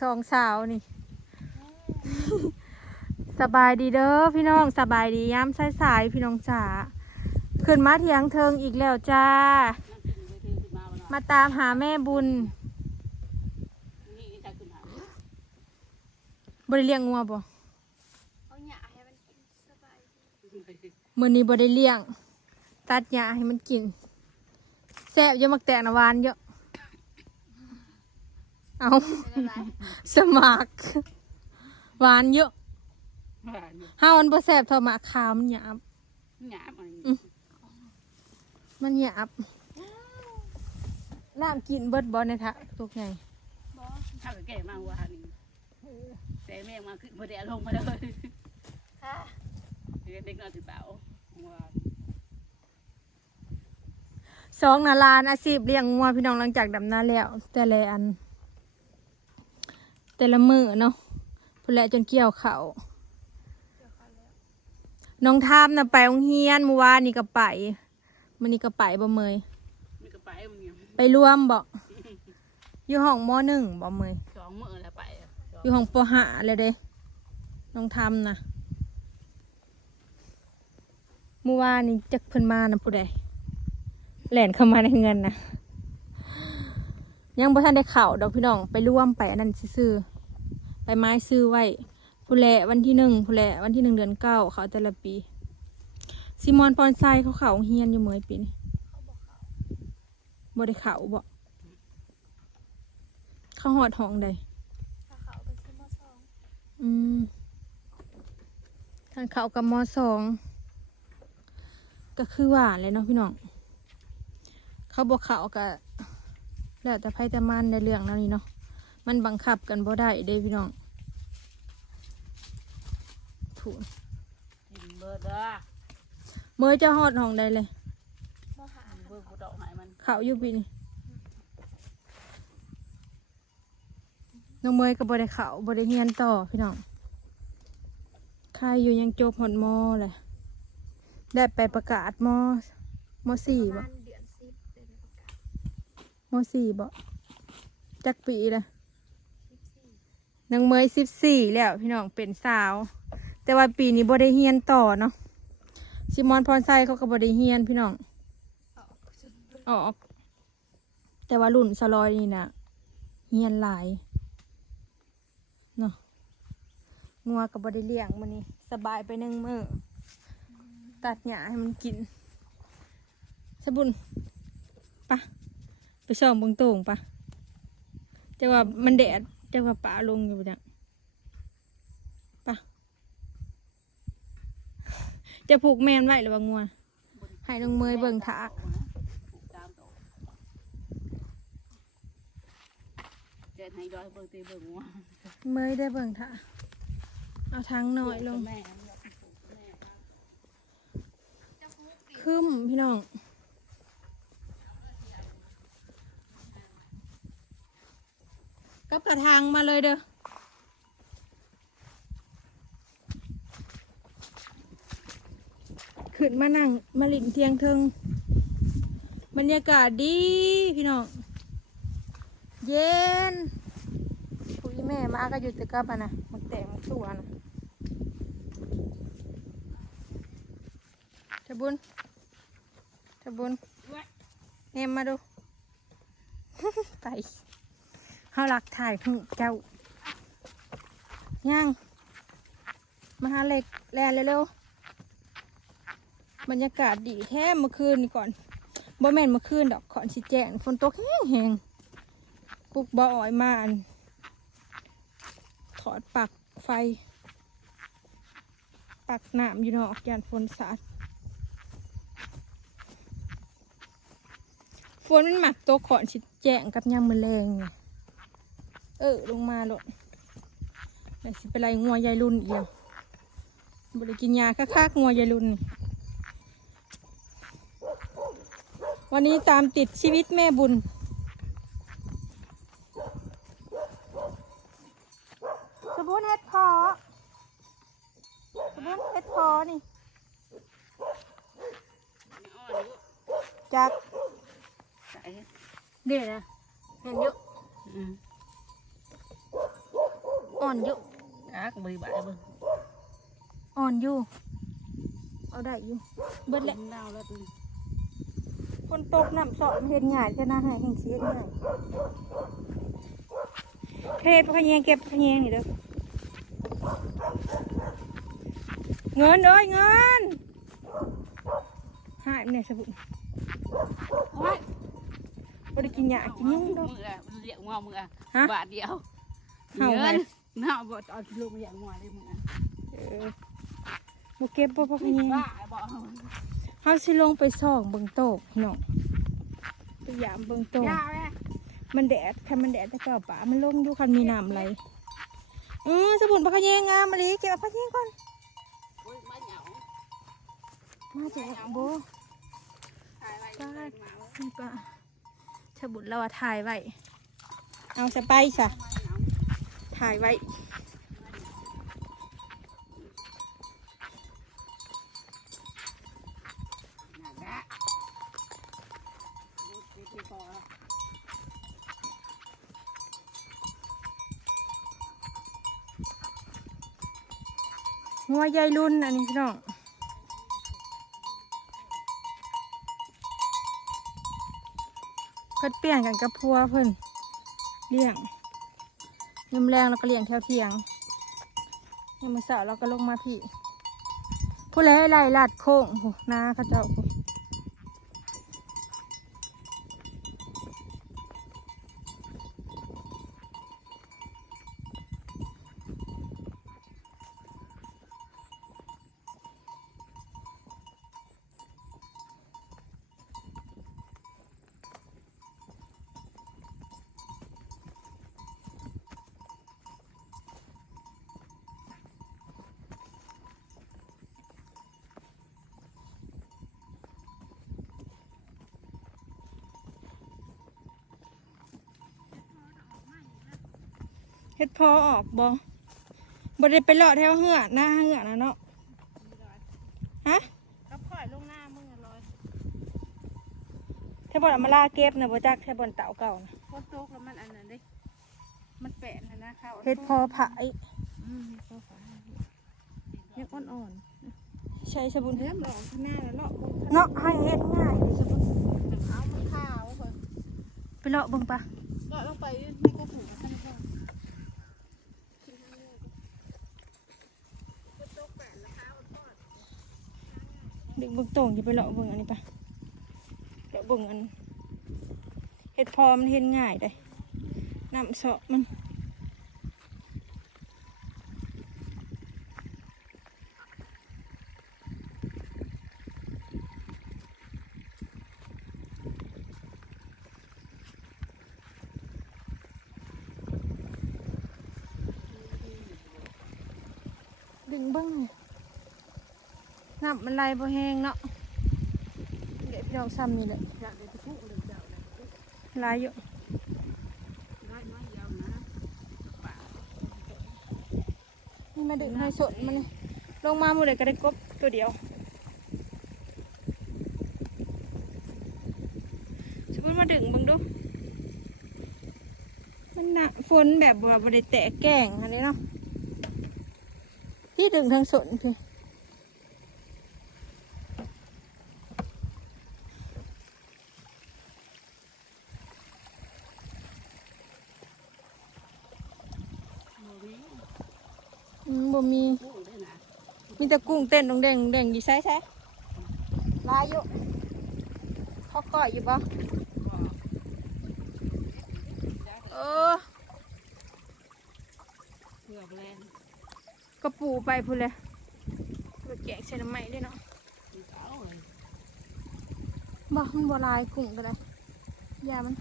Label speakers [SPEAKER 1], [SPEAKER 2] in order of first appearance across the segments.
[SPEAKER 1] สองสาวนี่ สบายดีเด้อพี่น้องสบายดีย้ำสายๆพี่น้องจ๋าขึ้นมาเถียงเทิงอีกแล้วจ้า มาตามหาแม่บุญบริเลี้ยงงัวบ่
[SPEAKER 2] เอาหยาให้มันกินสบายดี
[SPEAKER 1] มื้อนี้บ่ได้เลี้ยง ตัดหญ้าให้มันกินแซ่บเยอะมักแตกนะวานเยอะ เอา
[SPEAKER 2] เป็นอะไร
[SPEAKER 1] สมัครหวานเยอะห้าวันบ่แซ่บเท่าหมากขาวมันหยาบ
[SPEAKER 3] หยาบอะไร
[SPEAKER 1] มันหยาบน้ำกินเบิดบ่ในทะตุกไง
[SPEAKER 2] บอ
[SPEAKER 3] ถ้าแก่มากว่านี่แต่แม่มาขึ้นพอดีลงมาเลย
[SPEAKER 2] ค่ะ
[SPEAKER 3] เด็กน้อยถือเปล่าว่า
[SPEAKER 1] สองนาลานอาชีพเลี้ยงงัวพี่น้องหลังจากดำนาแล้ว แต่ละอัน แต่ละมือเนาะพุ่นแหละจนเกี่ยวเขาว
[SPEAKER 2] เดี๋ยวเขาแล้ว
[SPEAKER 1] น้องทามน่ะไปโรงเรียนเมื่อวานนี่ก็ไปมันนี่ก็ไปบ่เมย
[SPEAKER 3] มีกระไปมันเนี่ย
[SPEAKER 1] ไปร่วมบ่อยู่ห้องมหนึ่งบ่เมย
[SPEAKER 3] สองมือแล้วไป
[SPEAKER 1] อยู่ห้องปห้าเลยเด้น้องทำนะเมื่อวานนี่จักเพิ่นมานะผู้ใดแหลนเข้ามาในเงินนะ ยังบ่ทันได้เข่าวดอกพี่น้องไปร่วมไปอันนั้นซื้อๆไปไม้ซื้อไว้ผู้แหละวันที่หนึ่งผู้แหละวันที่หนึ่งเดือนเก้าเขาแต่ละปีซิมอนปอนไซเขาเขาเฮียนอยู่เมื่อปีนี้
[SPEAKER 2] เขาบอกเขา
[SPEAKER 1] บ่ได้เขาบ่เขาหอดห้องใด
[SPEAKER 2] ถ้าเขาไปซื้อมาสอง
[SPEAKER 1] อืมทานเขาวกับมอสองก็คือว่าเลยเนาะพี่น้อง เขาบอกเขาก็ แล้วแต่ไพ่แต่มันในเรื่องแล้วนี่เนาะมันบังคับกันบ่ได้เด้พี่น้องถูก
[SPEAKER 3] กินเบอร์เด้อ
[SPEAKER 1] เมื่อเจะฮอดห้องใดเลย
[SPEAKER 2] มหา
[SPEAKER 3] เบอร์กูดอกหายมัน
[SPEAKER 1] เขาอยู่ปีนี่น้องเมยก็บ่ได้เขาบ่ได้เฮียนต่อพี่น้องใครอยู่ยังจบหอดมอเลยได้ไปประกาศมอมสี่
[SPEAKER 2] ประ
[SPEAKER 1] บ่
[SPEAKER 2] มาณเดือนสิบเดือนประกาศ
[SPEAKER 1] มสี่บ่จักปีละนางเมยสิบสี่แล้วพี่น้องเป็นสาว แต่ว่าปีนี้บ่ได้เฮียนต่อเนาะซิมอนพรไซเขาก็บ่ได้เฮียนพี่น้อง
[SPEAKER 2] ออก
[SPEAKER 1] แต่ว่ารุ่นสลอยนี่นะเฮียนหลายเนาะงัวกับบได้เลี้ยงมันนี่สบายไปหนึ่งมือตัดหญ้าให้มันกินสบุญปะ ไปส่องเบงโต่งปะจะว่ามันแดดจะว่าป่าลงอยู่จังปะจะผูกแมนไว้หรือว่างัวให้น้องเมยเบิ่งถาก
[SPEAKER 3] ตามโตเจ็ดให้ย้อยเบิ่งตีเบิ่งว่า
[SPEAKER 1] เมยได้เบิ่งถาเอาทั้งหน่อยลง
[SPEAKER 3] แม่
[SPEAKER 2] จะพูดปี
[SPEAKER 1] คึมพี่น้อง กับกระทางมาเลยเด้อขึ้นมานั่งมาหลินเทียงเทิงบรรยากาศดีพี่น้อง เย็นผู้อีแม่มาก็อยู่ตึกกับนะมันแต่มันตัวนะทะบุญทะบุญเนมมาดูไปาหลักถ่ายเจ้าย่างมาหาเล็กแลนเร็วๆบรรยากาศดีแท้เมื่อคืนนี่ก่อนบ่แม่นเมื่อคืนดอกขอนสิแจ้งฝนตกแห้งๆปลุกบ่ออ่อยมาอันถอดปักไฟ ปักน้ำอยู่นอกยานฝนสาดฝนมันหมักตัวขอนชิแจ้งกับยามมือแรงไง เออลงมาโลดไหนสิเป็นไรงัวยายรุ่นเอียวบริกินยาคักๆงัวยายรุ่นวันนี้ตามติดชีวิตแม่บุญ สบุนเฮ็ดพอสบุนเฮ็ดพอนี่จากเดี๋ยวนะเห็นอยู่
[SPEAKER 3] อืม
[SPEAKER 1] อ่อนอยู่
[SPEAKER 3] อักบริบายเบิ่ง
[SPEAKER 1] อ่อนอยู่ เอาได้อยู่ เบิดแหละ
[SPEAKER 3] ดาวแล้วตัว
[SPEAKER 1] คนตกน้ำเสาะเห็นง่ายจะน่าหายแห่งเสียง่ายเทศพะแยงเก็บพะแยงนี่เด้อ เงินเอ้ยเงินหายเนี่ยสบุน
[SPEAKER 3] โอ้ย
[SPEAKER 1] บ่ได้กินหยากินหยัง
[SPEAKER 3] มื
[SPEAKER 1] ดอก
[SPEAKER 3] ออะเรียกงัวมืออะ
[SPEAKER 1] ฮะ
[SPEAKER 3] บาทเดียว
[SPEAKER 1] เห่าไหม
[SPEAKER 3] เงิน เห่าบ่เอากิโลมาอย่างงัวเลยมืออะ
[SPEAKER 1] เออบ่เก็บบ่พะแยง
[SPEAKER 3] บ้าบ่
[SPEAKER 1] เฮาสิลงไปส่องเบิ่งโตกพี่น้องไปยามเบิ่งโตก
[SPEAKER 3] ยาแม่
[SPEAKER 1] มันแดดคันมันแดดแต่ก็ป่ามันลงอยู่คันมีน้ำไหลอือสมุนพะแยงงามมะลิเก็บเอาพะแยงก่อน
[SPEAKER 3] โอ้ยมาเหงา
[SPEAKER 1] มาจากโบ
[SPEAKER 3] ถ่ายไว้
[SPEAKER 1] บ้า
[SPEAKER 3] ถ่ายมา
[SPEAKER 1] นี่ปะสมุนเราอะถ่ายไว้เอาสไปซะ ถ่ายไว้งัวใหญ่รุ่นอันนี้พี่น้องเพิ่นเปลี่ยนกันกับพัวเพิ่นเลี้ยง ยามแรงเราก็เลี้ยงแถวเทียงยามมื้อเช้าเราก็ลงมาพี่ผู้ใดไล่ลาดโค้งโหนาเขาเจ้า เฮ็ดพอออกบ่บ่ได้ไปเลาะแถวเหือหน้าเหือนะเนาะฮะ
[SPEAKER 3] ก็ปล่อยลงหน้ามึงอะลอย
[SPEAKER 1] แถวบ่อนเอามาลาเก็บนะบ่จักแถวบ่อนเต่าเก่านะ
[SPEAKER 3] โคตรโตกแล้วมันอันนั้นเด้มันแปะนะนะข้าว
[SPEAKER 1] เฮ็ดพอผาย
[SPEAKER 3] อืมเฮ็ดพอฝาเฮ็ดอ่อน
[SPEAKER 1] ใช้สบุน
[SPEAKER 3] ๆเริ่มหลอกข้างหน้าแล้วเลาะบน
[SPEAKER 1] เนาะให้เฮ็ดง่ายเลยสบุน
[SPEAKER 3] เอามันขาวเพิ่น
[SPEAKER 1] ไปเลาะเบิ่งปะ
[SPEAKER 3] เลาะลงไปในกระปุกกันก่อน
[SPEAKER 1] ดึงเบิ่งโต่งจะไปเลาะเบิ่งอันนี้ปะเลาะเบิ่งอันเฮ็ดพอมันเฮ็ดง่ายได้น้ำเสาะมันดึงเบิ้งน้ำมันไหลบ่แห้งเนาะ พี่น้องซ้ำนี่แหละ
[SPEAKER 3] อยากเลยเย
[SPEAKER 1] ไลายอยู่
[SPEAKER 3] ได้น้อะ
[SPEAKER 1] นี่มาดึงให้สดมันเลยลงมาหมดเลยก็ได้กบตัวเดียวสมมติมาดึงบิ่งดูมันหนักฝนแบบว่าบ่ได้แตะแก่งอันนี้เนาะที่ดึงทางสนพี่
[SPEAKER 3] โมนี้
[SPEAKER 1] อืมบ่มี
[SPEAKER 3] ปุกได้นะ
[SPEAKER 1] มีแต่ กุ้งเต้นดงแดงดงแดงดีใช่ใช่ลายอยู่เขาก่อยอยู่ปะเออ
[SPEAKER 3] เผือกแรง
[SPEAKER 1] กระปูไปพูนเลยไปแกงใส่น้ำไหม้ด้วยเนาะ
[SPEAKER 3] เอาเลย
[SPEAKER 1] บ่มันบ่ลายกุ้งก็ได้ยามัน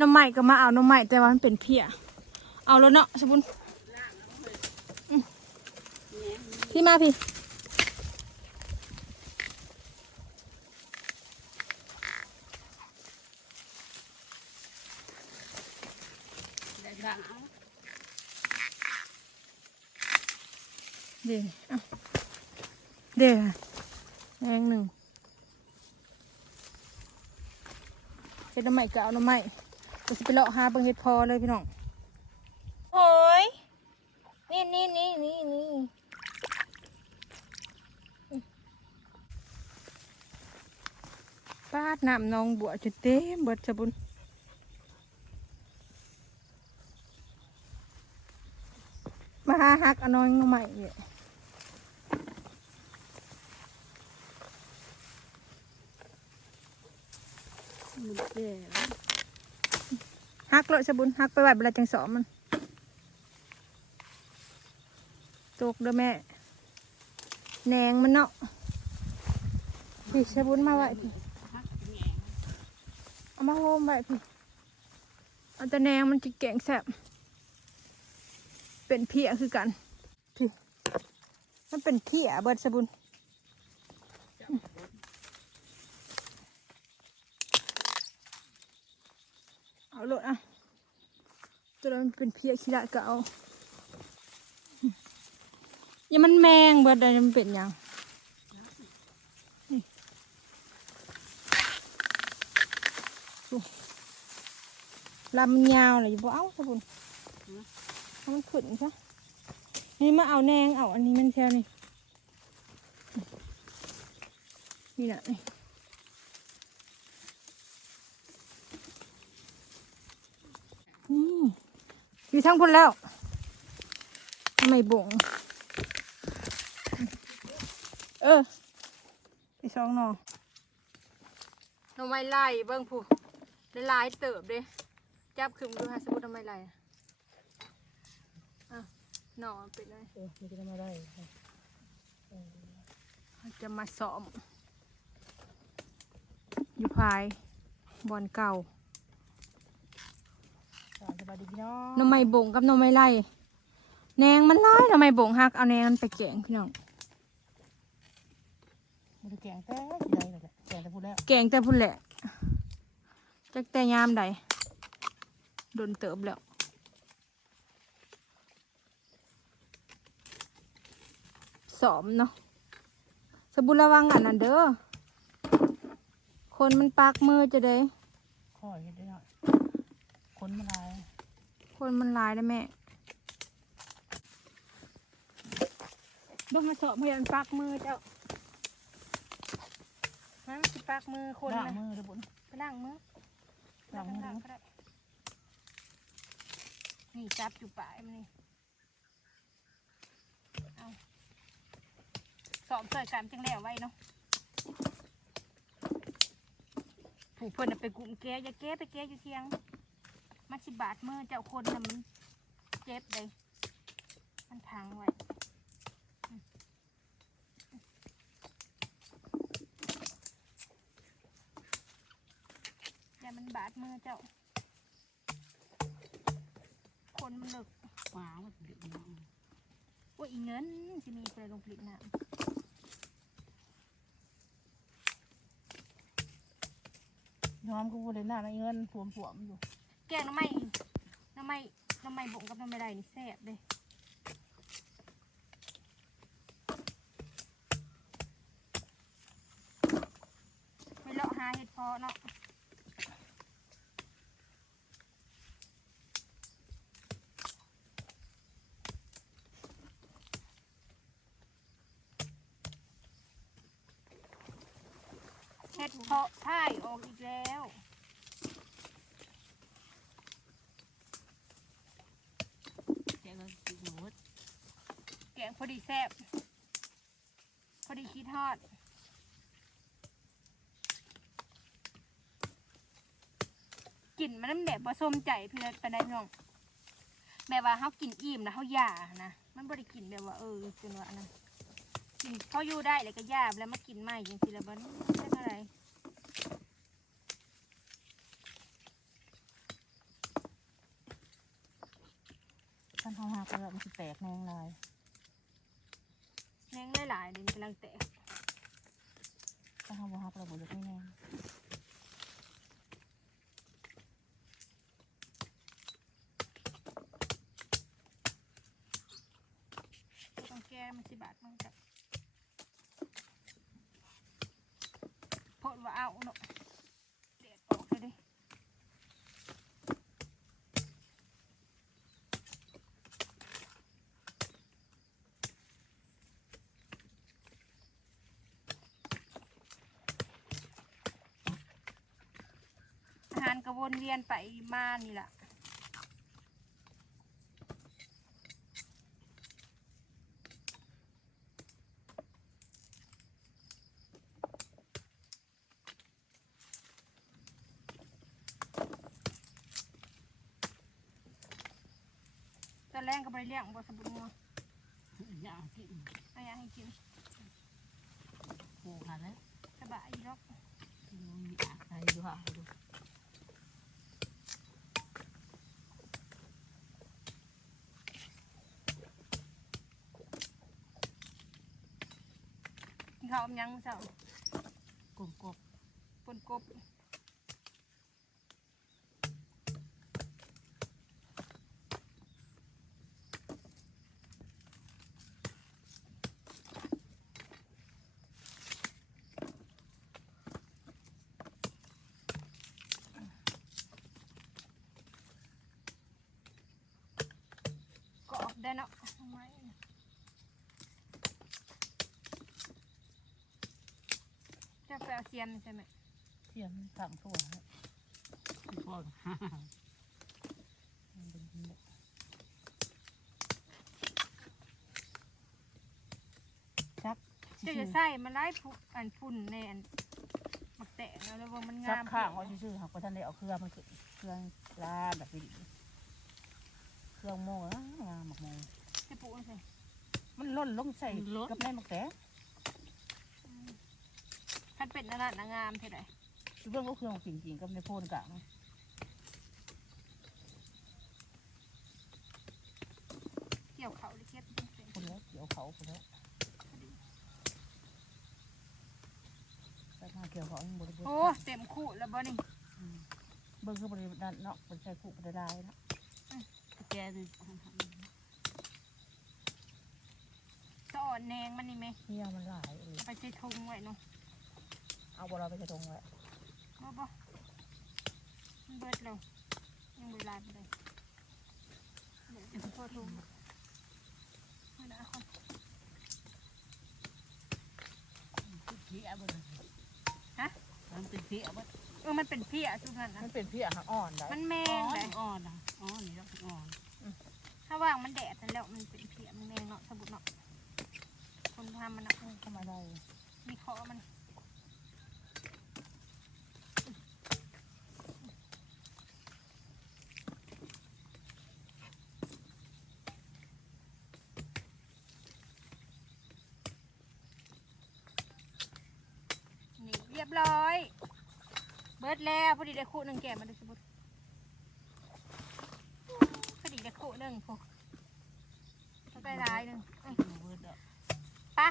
[SPEAKER 1] น้ำไหม้ก็มาเอาน้ำไหม้แต่ว่ามันเป็นเพียเอาแล้วเนาะสมบุญอืม พี่มาพี่
[SPEAKER 3] ได้ดังเอา
[SPEAKER 1] เดี๋ยวเอาเดี๋ยวแรงหนึ่งเป็นน้ำไหม้ก็เอาน้ำไหม้ก็จะไปเลาะหาเบิ่งเห็ดพอเลยพี่น้องโอ้ยนี่นี่นี่นี่นี่ ปาดน้ำหนองบัวจะเต็มเบิดสะบุญมาหาหักอนอยงใหม่เนี่ย
[SPEAKER 3] มันแก่
[SPEAKER 1] หักเลยสะบุญหักไปไว้เวลาจังสอมมันตกเด้อแม่แหนงมันเนาะพี่สะบุญมาไว้พี่
[SPEAKER 3] ฮักแงง
[SPEAKER 1] เอามาโฮมไว้พี่เอาแต่แหนงมันจะแกงแซ่บเป็นเพียคือกันพี่มันเป็นเพียเบิดสะบุญเอาโลดอะตัวนั้นมันเป็นเพียขี้ละก็เอาอย่ามันแมงเบิดได้มันเป็นหยัง ลำมันยาวเลยบ่เอาสะบุญเอามันขึ้นซะนี่มาเอาแนงเอาอันนี้มันแค่นี่นี่นะนี่นี่อยู่ทั้งพุ่นแล้วไม่บ่งเออไปสองนอหน่อไม้ไล่เบิ่งผู้ได้ลายเติบเด้ จับขึ้นมาดูฮะสมมติทำไมไรอะอะหนอนไปเลย
[SPEAKER 3] เออมันจะมาได้
[SPEAKER 1] จะมาซ้อม อยู่ภายบอนเก่า
[SPEAKER 3] สบายดีพี่น้อง
[SPEAKER 1] หน้ำไม้บ่งกับหน้ำไม้ไล่แหนงมันไล่หน้ำไม้บ่งหักเอาแหนงมันไปแกงพี่น้อง
[SPEAKER 3] มันจะแกงแต่ที่ใดเลยแหละแกงแต่พูดแล้ว
[SPEAKER 1] แกงแต่พุ่นแหละจักแต่ยามใด โดนเติบแล้วสอมเนาะสบุระวังอันนั้นเด้อ คนมันปากมือจะได้
[SPEAKER 3] ข้อยเห็ดได้หน่อยคนมาลาย
[SPEAKER 1] คนมันหลายได้แม่บ้องมาสอบพยานปากมือเจ้าฮะสิปากมือคน
[SPEAKER 3] ล้าง
[SPEAKER 1] นะ
[SPEAKER 3] มือเด้อบุญ
[SPEAKER 1] ไปล้างมือ
[SPEAKER 3] ล้างมือ
[SPEAKER 1] ล้างก็ได้ นี่จับอยู่ปลายมันนี่เอาสอบเสิร์กันจังแล้วไว้เนาะผูกเพิ่นนะไปกลุ่มแก้ยาแก้ไปแก้อยู่เทียง มาสิบาทมือเจ้าคนน่ะมันเจ็บเลยมันพังไว้อืมอย่ามันบาดมือเจ้า คนมันเลิก
[SPEAKER 3] ว้าวมันเดือดน้อง
[SPEAKER 1] ว่าอีเงิน ส่ลงพริกน้
[SPEAKER 3] ยอมกูเลยหน้าไม่เงินผวมสวมอยู่
[SPEAKER 1] แกงน้ำไม้น้ำไม้น้ำไม้บ่งกับน้ำไม้ได้นี่แซ่บเลยไม่เลาะหาเห็ดเพอเนาะ เห็ดเพาะพ่ายออกอีกแล้ว
[SPEAKER 3] แกก็ติดหนู
[SPEAKER 1] แกงพ อดีแซ่บพอดีคิดทอดกลิ่นมันแบบผสมใจเพื่อนไปได้น้องแบบว่าเขากินอิ่มนะเขาหย่านะมันบริกินแบบว่าเออจนว่าอันนั้นกินเขาอยู่ได้เลยก็หย่าแล้วมากินใหม่จริงๆแล้วบ้านไม่เท่าไร
[SPEAKER 3] ท่านเขาหักแล้วมันจะแตกแนงลาย
[SPEAKER 1] หลายๆเลยวมันกำลังแตก
[SPEAKER 3] ท่านเขาหักแล้วบุญไม่แน่ง
[SPEAKER 1] ต้องแก้มันสิบาทมันจะพดว่าเอาเนาะเด็ดออกเลยดิ วนเวียนไปมานี่แหละตอนแรกก็ไปเลี้ยงบ่สมบูรณ์งัว
[SPEAKER 3] อย่างที่
[SPEAKER 1] เอาอยากให้กิน
[SPEAKER 3] ผูกหันแล้ว
[SPEAKER 1] สบายอีหรอก
[SPEAKER 3] มีอะไรดูฮะดู
[SPEAKER 1] ข้าวอมยังเจ้าก
[SPEAKER 3] บกบ
[SPEAKER 1] ปนกบ กรอบได้เนาะทำไมจะไป เอาเสียมใช่ไหม
[SPEAKER 3] เทียมสั่งทั่วแล้วพ่อฮ่าชัก
[SPEAKER 1] เจะจะใส่มันไล่ผุอันพุ่นในอันมักแตะแล้วแล้วว่ามัน
[SPEAKER 3] ชั
[SPEAKER 1] งากม
[SPEAKER 3] ข้างเขาชื่อๆหากว่าท่านได้เอาเครื่องมันคือเครื่องลาแบบนี้เครื่องโม่อะงามหมักโม
[SPEAKER 1] จะปลูกใส่
[SPEAKER 3] มันล่นลงใส่กับในหมักแตะ
[SPEAKER 1] คัน เป็นนั่นน่ะงามเท่าไหร่
[SPEAKER 3] เรื่องก็เครื่องจริงๆกับในโพนกะ
[SPEAKER 1] เกี่ยวเขาหรือเก็บเป็นเส้น
[SPEAKER 3] คนแล้วเกี่ยวเขาคนแล้วแต่มาเกี่ยวเขายังบริบูรณ์
[SPEAKER 1] โอ้เต็มคู่แล้วบ่นี่
[SPEAKER 3] เบิ้งคือบริบูรณ์นั่นเนาะบริใช้คู่บริได้เนาะแกนี่
[SPEAKER 1] สะอ่อนแนงมันนี่ไหม
[SPEAKER 3] เที่ยวมันหลายเออ
[SPEAKER 1] เอาไปใส่ทงไว้เนาะ
[SPEAKER 3] เอาบอเราไปจะตรงไว้
[SPEAKER 1] บ่บ่มันเบิดแล้วยังเวลาไปเลยเดี๋ยวจะพอทงเอานะเอา
[SPEAKER 3] เพี้ยบน
[SPEAKER 1] ฮะ
[SPEAKER 3] มันเป็นเพี้ยบน
[SPEAKER 1] เออมันเป็นเพี้ยทุกท่านนะ
[SPEAKER 3] มันเป็นเพี้ยหักอ่อนได้
[SPEAKER 1] มันแมงเลย
[SPEAKER 3] อ่อนนะอ่อนนี่แล้วอ่อน
[SPEAKER 1] ถ้าว่างมันแดดนั่นแล้วมันเป็นเพี้ยมันแมงเนาะสบุดเนาะคนทำมันเนาะ
[SPEAKER 3] เข้ามาได้
[SPEAKER 1] มีเคอมัน บร้อย เบิดแล้วพอดีได้คู่หนึ่งแก่มาดูสบุดพอดีได้คู่หนึ่งพอต้องได้ร้ายหนึ่งเอ้ย
[SPEAKER 3] เบิดอะ
[SPEAKER 1] ปะ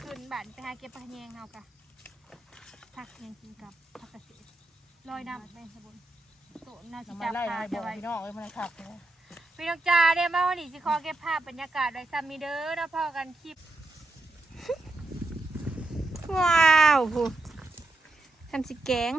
[SPEAKER 1] ขึ้นบ้านไปหาเก็บผักแยงเฮากะผักแยงกินกับผักกระเสียลอยน้ำไปสบุนโตน่าจะ
[SPEAKER 3] ทำไม
[SPEAKER 1] จับ
[SPEAKER 3] ไล่
[SPEAKER 1] ปลา
[SPEAKER 3] ไล่บ
[SPEAKER 1] จะ
[SPEAKER 3] อก
[SPEAKER 1] ไว้
[SPEAKER 3] พี่น้องเอ้ยมันขับเลย
[SPEAKER 1] พี่น้องจ้าเดี๋ยวมาวันนี้สิขอเก็บภาพบรรยากาศไว้ซ้ำมีเด้อนะพ่อกันคลิป ว้าวผู้ ทำสิแกง